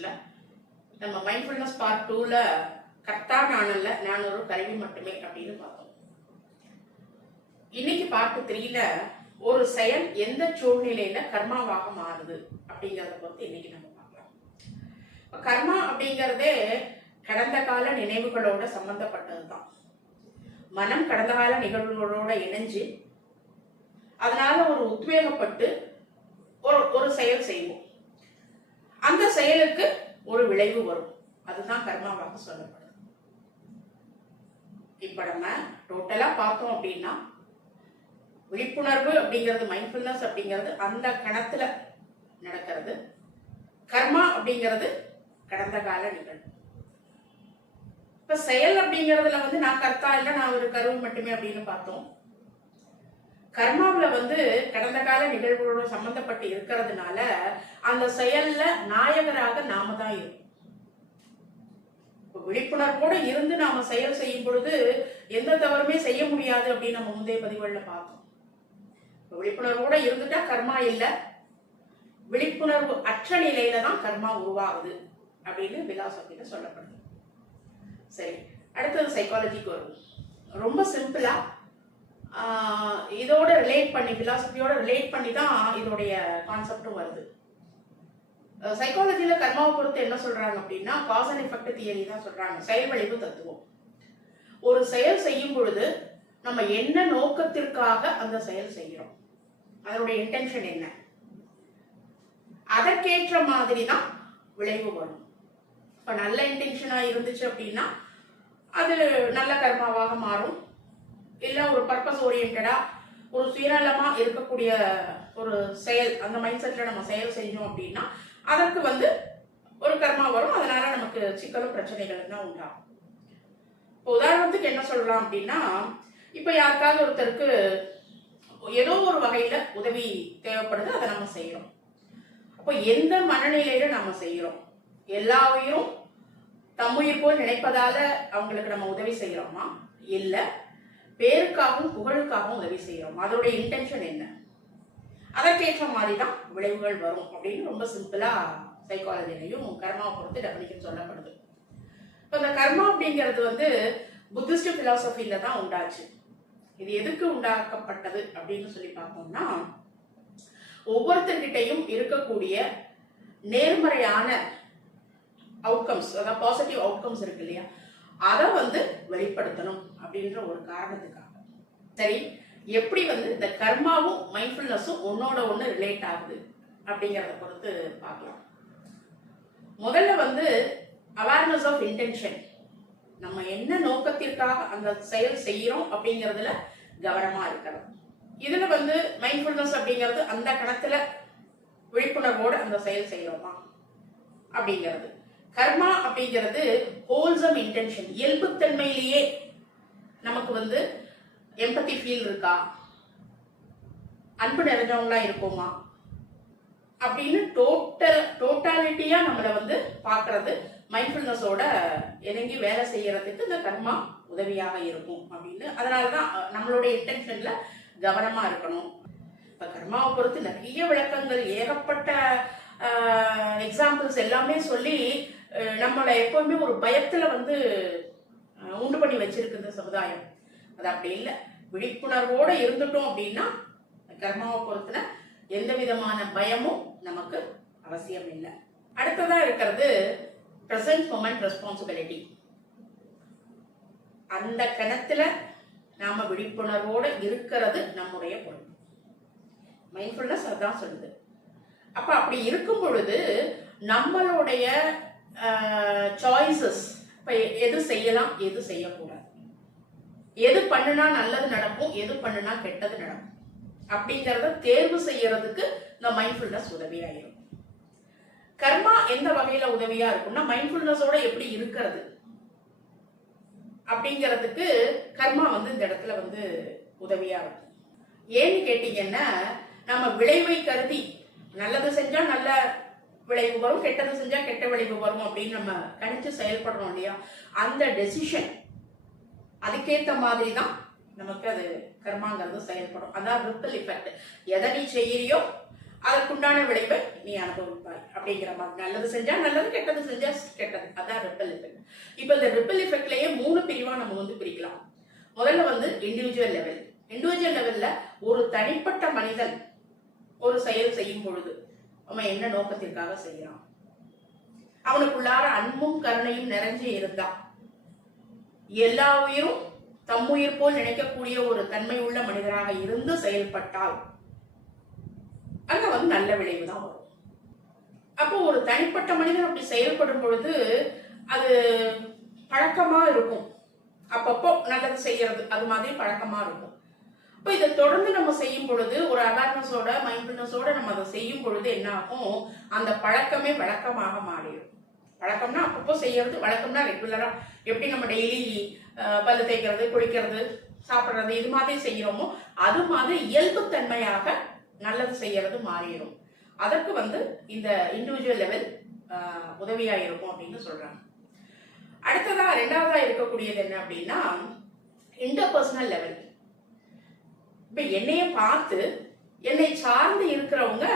கிளாஸஸ்ல நம்ம mindfulness part 2ல கர்த்தா நானல்ல நான் ஒரு கருவி மட்டுமே அப்படின்னு பார்த்தோம். இன்னைக்கு பார்ட் 3ல ஒரு செயல் எந்த சூழ்நிலையில கர்மாவாக மாறுது அப்படிங்கறத பொறுத்து இன்னைக்கு நம்ம பார்க்கலாம். கர்மா அப்படிங்கறதே கடந்த கால நினைவுகளோட சம்பந்தப்பட்டதுதான். மனம் கடந்த கால நிகழ்வுகளோட இணைஞ்சு அதனால ஒரு உத்வேகப்பட்டு ஒரு செயல் செய்வோம். அந்த செயலுக்கு ஒரு விளைவு வரும். அதுதான் கர்மாவாக சொல்லப்படுது. இப்ப நம்ம டோட்டலா பார்த்தோம் அப்படின்னா விழிப்புணர்வு அப்படிங்கிறது, மைண்ட்ஃபுல்னஸ் அப்படிங்கிறது அந்த கணத்துல நடக்கிறது. கர்மா அப்படிங்கிறது கடந்த கால நிகழ்வு. இப்ப செயல் அப்படிங்கறதுல நான் கர்த்தா இல்ல, நான் ஒரு கருவி மட்டுமே அப்படின்னு பார்த்தோம். கர்மாவில கடந்த கால நிகழ்வுகளோட சம்பந்தப்பட்டு இருக்கிறதுனால அந்த செயல்ல நாயகராக நாம தான் இருக்கும். விழிப்புணர்வோட இருந்து நாம செயல் செய்யும் பொழுது எந்த தவறுமே செய்ய முடியாது அப்படின்னு நம்ம முந்தைய பதிவுகள்ல பார்த்தோம். விழிப்புணர்வோட இருந்துட்டா கர்மா இல்ல, விழிப்புணர்வு அற்ற நிலையில தான் கர்மா உருவாகுது அப்படின்னு பிலாசபில சொல்லப்படுது. சரி, அடுத்தது சைக்காலஜிக்கு வரும். ரொம்ப சிம்பிளா இதோட ரிலேட் பண்ணி, பிலாசபியோட ரிலேட் பண்ணி தான் இதோடைய கான்செப்டும் வருது. சைக்காலஜில கர்மாவை பொறுத்து என்ன சொல்றாங்க அப்படின்னா காஸ் அண்ட் எஃபெக்ட் தியரி தான் சொல்றாங்க. செயல் விளைவு தத்துவம். ஒரு செயல் செய்யும் பொழுது நம்ம என்ன நோக்கத்திற்காக அந்த செயல் செய்கிறோம், அதனுடைய இன்டென்ஷன் என்ன, அதற்கேற்ற மாதிரி தான் விளைவு வரும். இப்ப நல்ல இன்டென்ஷனா இருந்துச்சு அப்படின்னா அது நல்ல கர்மாவாக மாறும். இல்ல ஒரு பர்பஸ் ஓரியன்டா ஒரு சுயநலமா இருக்கக்கூடிய ஒரு செயல், அந்த மைண்ட் செட்ல நம்ம செயல் செஞ்சோம் அப்படின்னா அதற்கு ஒரு கர்மா வரும். அதனால நமக்கு சிக்கலும் பிரச்சனைகள் தான் உண்டாகும். இப்போ உதாரணத்துக்கு என்ன சொல்லலாம் அப்படின்னா, இப்ப யாருக்காவது ஒருத்தருக்கு ஏதோ ஒரு வகையில உதவி தேவைப்படுது, அதை நம்ம செய்யறோம். அப்போ எந்த மனநிலையில நம்ம செய்யறோம்? எல்லா உயிரும் தம்முயிர் போல் நினைப்பதால அவங்களுக்கு நம்ம உதவி செய்யறோமா, இல்ல பேருக்காகவும் புகழுக்காகவும் உதவி செய்யறோம்? அதோடைய இன்டென்ஷன் என்ன, அதற்கேற்ற மாதிரி தான் விளைவுகள் வரும் அப்படின்னு ரொம்ப சிம்பிளா சைக்காலஜிலையும் கர்மாவை பொறுத்து டெஃபினிஷன் சொல்லப்படுது. இப்போ இந்த கர்மா அப்படிங்கிறது புத்திஸ்ட் பிலாசபில தான் உண்டாச்சு. இது எதுக்கு உண்டாக்கப்பட்டது அப்படின்னு சொல்லி பார்த்தோம்னா, ஒவ்வொருத்தர்கிட்டையும் இருக்கக்கூடிய நேர்மறையான அவுட்கம்ஸ், அதாவது பாசிட்டிவ் அவுட்கம்ஸ் இருக்கு இல்லையா, அதை வெளிப்படுத்தணும் அப்படின்ற ஒரு காரணத்துக்காக. சரி, எப்படி இந்த கர்மாவும் மைண்ட்ஃபுல்னஸும் ஒன்னோட ஒண்ணு ரிலேட் ஆகுது அப்படிங்கறத பொறுத்து பார்க்கலாம். முதல்ல அவேர்னஸ் ஆஃப் இன்டென்ஷன். நம்ம என்ன நோக்கத்திற்காக அந்த செயல் செய்யறோம் அப்படிங்கறதுல கவனமா இருக்கிறது. இதுல மைண்ட்ஃபுல்னஸ் அப்படிங்கிறது அந்த கணத்துல விழிப்புணர்வோட அந்த செயல் செய்யறோமா அப்படிங்கிறது. கர்மா அப்படிங்கிறது ஹோல்சம் இன்டென்ஷன். இயல்புத்தன்மையிலேயே நமக்கு எம்பத்தி ஃபீல் இருக்கா, அன்பு நிறைஞ்சவங்களா இருப்போமா அப்படின்னு டோட்டாலிட்டியா நம்மளை பாக்குறது மைண்ட்ஃபுல்னஸோட இறங்கி வேலை செய்யறதுக்கு இந்த கர்மா உதவியாக இருக்கும் அப்படின்னு. அதனாலதான் நம்மளுடைய இன்டென்ஷன்ல கவனமா இருக்கணும். இப்ப கர்மாவை பொறுத்து நிறைய விளக்கங்கள், ஏகப்பட்ட எக்ஸாம்பிள்ஸ் எல்லாமே சொல்லி நம்மளை எப்பவுமே ஒரு பயத்துல உண்டு பண்ணி வச்சிருக்கு இந்த சமுதாயம். அது அப்படி இல்லை. விழிப்புணர்வோட இருந்துட்டோம் அப்படின்னா கர்மாவை பொறுத்துல எந்த விதமான பயமும் நமக்கு அவசியம் இல்லை. அடுத்ததா இருக்கிறது பிரசன்ட் மொமெண்ட் ரெஸ்பான்சிபிலிட்டி. அந்த கணத்துல நாம விழிப்புணர்வோட இருக்கிறது நம்முடைய பொறுப்பு. மைண்ட்ஃபுல்னஸ் அதான் சொல்லுது. அப்ப அப்படி இருக்கும் பொழுது நம்மளுடைய சாய்ஸஸ், இப்ப எது செய்யலாம் எது செய்யக்கூடாது, எது பண்ணுனா நல்லது நடக்கும் எது பண்ணுனா கெட்டது நடக்கும் அப்படிங்கறத தேர்வு செய்யறதுக்கு இந்த மைண்ட்ஃபுல்னஸ் உதவியா இருக்கும். கர்மா எந்த வகையில உதவியா இருக்கும்னா மைண்ட்ஃபுல்னஸோட எப்படி இருக்கிறது அப்படிங்கிறதுக்கு கர்மா இந்த இடத்துல உதவியா இருக்கும். ஏன்னு கேட்டீங்கன்னா, நம்ம விளைவை கருதி நல்லது செஞ்சா நல்ல விளைவு வரும், கெட்டது செஞ்சா கெட்ட விளைவு வரும் அப்படின்னு நம்ம கணிச்சு செயல்படுறோம் இல்லையா, அந்த டெசிஷன் அதுக்கேற்ற மாதிரி தான் நமக்கு அது கர்மாங்கிறது செயல்படும். அதான் ரிப்பல் எஃபெக்ட். எதை நீ செய்யறியோ அதற்குண்டான விளைவை நீ அனுபவிப்பாய் அப்படிங்கிற மாதிரி. நல்லது செஞ்சா நல்லது, கெட்டது செஞ்சா கெட்டது. அதான் ரிப்பல் எஃபெக்ட். இப்போ இந்த ரிப்பல் எஃபெக்ட்லயே 3 பிரிவா நம்ம வந்து பிரிக்கலாம். முதல்ல வந்து இண்டிவிஜுவல் லெவல். இண்டிவிஜுவல் லெவல்ல ஒரு தனிப்பட்ட மனிதன் ஒரு செயல் செய்யும் பொழுது அவன் என்ன நோக்கத்திற்காக செய்யறான், அவனுக்குள்ளார அன்பும் கருணையும் நிறைஞ்சு இருந்தா, எல்லா உயிரும் தம்முயிர் போல் நினைக்கக்கூடிய ஒரு தன்மை உள்ள மனிதராக இருந்து செயல்பட்டால் அங்க வந்து நல்ல விளைவு தான் வரும். அப்போ ஒரு தனிப்பட்ட மனிதன் அப்படி செயல்படும் பொழுது அது பழக்கமா இருக்கும். அப்பப்போ நல்லது செய்யறது அது மாதிரி பழக்கமா இருக்கும். இப்போ இதை தொடர்ந்து நம்ம செய்யும் பொழுது ஒரு அவேர்னஸோட மைண்ட்ஃபுல்னஸோட நம்ம அதை செய்யும் பொழுது என்ன ஆகும், அந்த பழக்கமே வழக்கமாக மாறிடும். வழக்கம்னா அப்பப்போ செய்யறது, வழக்கம்னா ரெகுலரா எப்படி நம்ம டெய்லி பல்லு தேய்க்கிறது, குளிக்கிறது, சாப்பிட்றது இது மாதிரி செய்யறோமோ அது மாதிரி இயல்பு தன்மையாக நல்லது செய்யறது மாறிடும். அதற்கு வந்து இந்த இண்டிவிஜுவல் லெவல் உதவியா இருக்கும் அப்படின்னு சொல்றாங்க. அடுத்ததா ரெண்டாவதா இருக்கக்கூடியது என்ன அப்படின்னா இன்டர்பர்சனல் லெவல். இப்ப என்னைய பார்த்து என்னை சார்ந்து இருக்கிறவங்க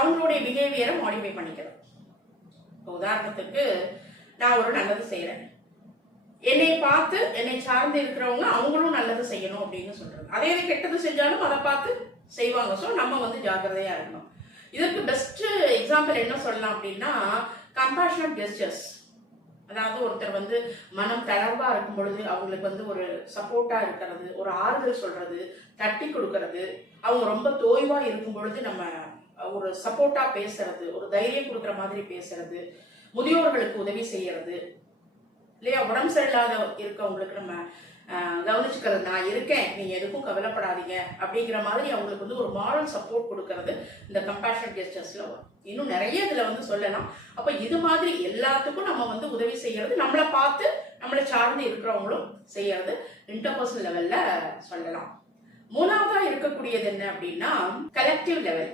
அவங்களுடைய பிஹேவியரை மாடிஃபை பண்ணிக்கிறது. உதாரணத்துக்கு நான் ஒரு நல்லது செய்யறேன், என்னை பார்த்து என்னை சார்ந்து இருக்கிறவங்க அவங்களும் நல்லது செய்யணும் அப்படின்னு சொல்றது. அதே கெட்டது செஞ்சாலும் அதை பார்த்து செய்வாங்க. ஸோ நம்ம வந்து ஜாக்கிரதையா இருக்கணும். இதற்கு பெஸ்ட் எக்ஸாம்பிள் என்ன சொல்லலாம் அப்படின்னா கம்பேஷனட் ஜெஸ்டர்ஸ். அதாவது ஒருத்தர் வந்து மனம் தளர்வா இருக்கும் பொழுது அவங்களுக்கு வந்து ஒரு சப்போர்ட்டா இருக்கிறது, ஒரு ஆறுதல் சொல்றது, தட்டி கொடுக்கறது, அவங்க ரொம்ப தோய்வா இருக்கும் பொழுது நம்ம ஒரு சப்போர்ட்டா பேசுறது, ஒரு தைரியம் கொடுக்குற மாதிரி பேசுறது, முதியோர்களுக்கு உதவி செய்யறது இல்லையா, உடம்பு சரியில்லாத இருக்கவங்களுக்கு நம்ம கவனிச்சுக்கிறது, நான் இருக்கேன் நீங்க எதுக்கும் கவலைப்படாதீங்க அப்படிங்கிற மாதிரி அவங்களுக்கு வந்து ஒரு மாரல் சப்போர்ட் கொடுக்கறது இந்த கம்பேஷன் ஜெஸ்டர்ஸ்ல வரும். இன்னும் நிறைய இதுல வந்து சொல்லலாம். அப்ப இது மாதிரி எல்லாத்துக்கும் நம்ம வந்து உதவி செய்யறது, நம்மளை பார்த்து நம்மளை சார்ந்து இருக்கிறவங்களும் செய்யறது இன்டர்பர்சனல் லெவல்ல சொல்லலாம். மூணாவதா இருக்கக்கூடியது என்ன அப்படின்னா கலெக்டிவ் லெவல்.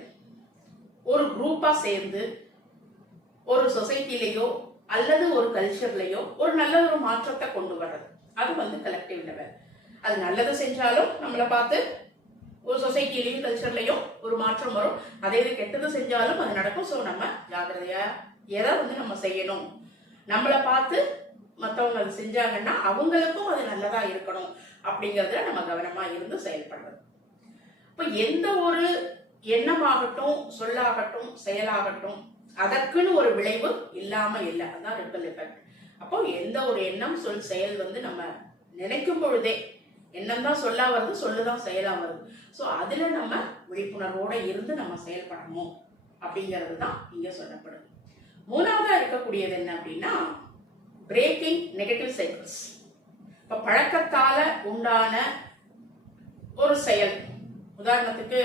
ஒரு குரூப்பா சேர்ந்து ஒரு சொசைட்டிலேயோ அல்லது ஒரு கல்ச்சர்லயோ ஒரு நல்ல ஒரு மாற்றத்தை கொண்டு வர்றது, அது வந்து கலெக்டிவ் லெவல். அது நல்லது செஞ்சாலும் நம்மளை பார்த்து ஒரு சொசைட்டிலையும் கல்ச்சர்லையும் ஒரு மாற்றம் வரும். அதே இது கெட்டது செஞ்சாலும் அது நடக்கும். ஸோ நம்ம ஜாக்கிரதையா எதை வந்து நம்ம செய்யணும், நம்மளை பார்த்து மற்றவங்க அது செஞ்சாங்கன்னா அவங்களுக்கும் அது நல்லதா இருக்கணும் அப்படிங்கிறதுல நம்ம கவனமா இருந்து செயல்படுறது. இப்போ எந்த ஒரு எண்ணமாகட்டும், சொல்லாகட்டும், செயலாகட்டும் அதற்குன்னு ஒரு விளைவு இல்லாம இல்லை. அதான் ரிப்பல் எஃபெக்ட். அப்போ எந்த ஒரு எண்ணம், சொல், செயல் வந்து நம்ம நினைக்கும் பொழுதே எண்ணம் தான் சொல்லா வருது, சொல்லுதான் செயலா வருது. ஸோ அதுல நம்ம விழிப்புணர்வோட இருந்து நம்ம செயல்படணும் அப்படிங்கிறது தான் இங்க சொல்லப்படுது. மூணாவதா இருக்கக்கூடியது என்ன அப்படின்னா பிரேக்கிங் நெகட்டிவ் சைக்கிள்ஸ். இப்ப பழக்கத்தால உண்டான ஒரு செயல், உதாரணத்துக்கு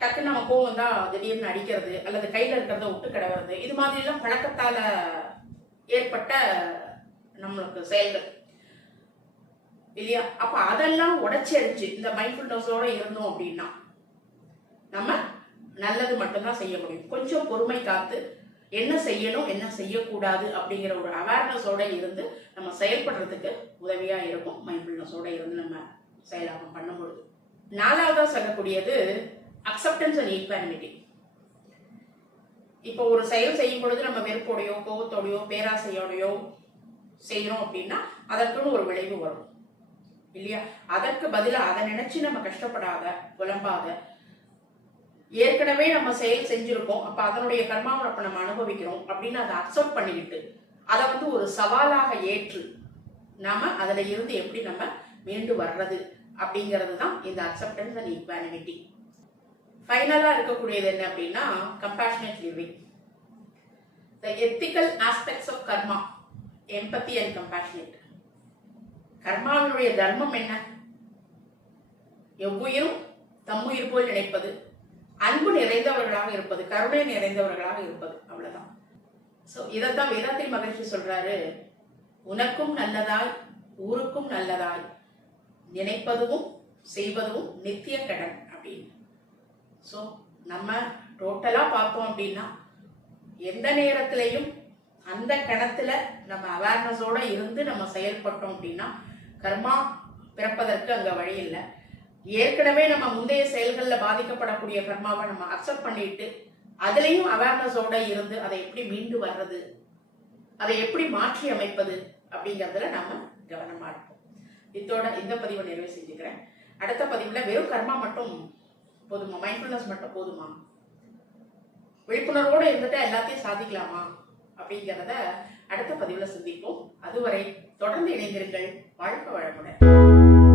டக்குன்னு நம்ம கோவம் தான் திடீர்னு அடிக்கிறது அல்லது கையில இருக்கிறத விட்டு கிடவுறது, இது மாதிரி எல்லாம் பழக்கத்தால ஏற்பட்ட நம்மளுக்கு செயல்கள் இல்லையா. அப்ப அதெல்லாம் உடைச்சி அடிச்சு இந்த மைண்ட்ஃபுல்னஸோட இருந்தோம் அப்படின்னா நம்ம நல்லது மட்டும்தான் செய்ய முடியும். கொஞ்சம் பொறுமை காத்து என்ன செய்யணும் என்ன செய்யக்கூடாது அப்படிங்கிற ஒரு அவேர்னஸோட இருந்து நம்ம செயல்படுறதுக்கு உதவியா இருக்கும். மைண்ட்ஃபுல்னஸோட இருந்து நம்ம செயலாக்கம் பண்ணும்பொழுது. நாலாவதா சொல்லக்கூடியது அக்செப்டன்ஸ் அண்ட் ஈக்வானிட்டி. இப்போ ஒரு செயல் செய்யும் பொழுது நம்ம வெறுப்போடையோ கோபத்தோடையோ பேராசையோடையோ செய்யறோம் அப்படின்னா அதற்குன்னு ஒரு விளைவு வரும் இல்லையா. அதற்கு பதிலாக அதை நினைச்சு நம்ம கஷ்டப்படாத, புலம்பாத, ஏற்கனவே நம்ம செயல் செஞ்சிருக்கோம், அப்ப அதனுடைய கர்மாவை அப்ப நம்ம அனுபவிக்கிறோம் அப்படின்னு அதை அக்செப்ட் பண்ணிக்கிட்டு அதை வந்து ஒரு சவாலாக ஏற்று நாம அதுல இருந்து எப்படி நம்ம மீண்டு வர்றது அப்படிங்கிறது தான் இந்த அக்செப்டன்ஸ் அண்ட் ஈக்வானிட்டி. ஃபைனலா இருக்கக்கூடியது என்ன அப்படின்னா compassionate living. The ethical aspects of karma, empathy and compassionate. கர்மாவினுடைய தர்மம் என்ன? எவ்வுயிரும் தம்முயிர் போல் நினைப்பது, அன்பு நிறைந்தவர்களாக இருப்பது, கருணை நிறைந்தவர்களாக இருப்பது, அவ்வளவுதான். சோ இதைத்தான் வேதாத்திரி மகரிஷி சொல்றாரு, உனக்கும் நல்லதாய் ஊருக்கும் நல்லதாய் நினைப்பதும் செய்வதும் நித்திய கடன் அப்படின்னு. ஸோ நம்ம டோட்டலா பார்த்தோம் அப்படின்னா எந்த நேரத்திலையும் அந்த கணத்துல நம்ம அவேர்னஸோட இருந்து நம்ம செயல்பட்டோம் அப்படின்னா கர்மா பிறப்பதற்கு அங்க வழி இல்லை. ஏற்கனவே நம்ம முந்தைய செயல்கள்ல பாதிக்கப்படக்கூடிய கர்மாவை நம்ம அக்செப்ட் பண்ணிட்டு அதுலயும் அவேர்னஸோட இருந்து அதை எப்படி மீண்டு வர்றது, அதை எப்படி மாற்றி அமைப்பது அப்படிங்கறதுல நாம கவனமா இருப்போம். இதோட இந்த பதிவை நிறைவு செஞ்சுக்கிறேன். அடுத்த பதிவுல வெறும் கர்மா மட்டும் போதுமா, மைண்ட்ஃபுல்னஸ் மட்டும் போதுமா, விழிப்புணர்வோடு இருந்துட்டு எல்லாத்தையும் சாதிக்கலாமா அப்படிங்கிறத அடுத்த பதிவுல சிந்திப்போம். அதுவரை தொடர்ந்து இணைந்திருங்கள். வாழ்க வளமுடன்.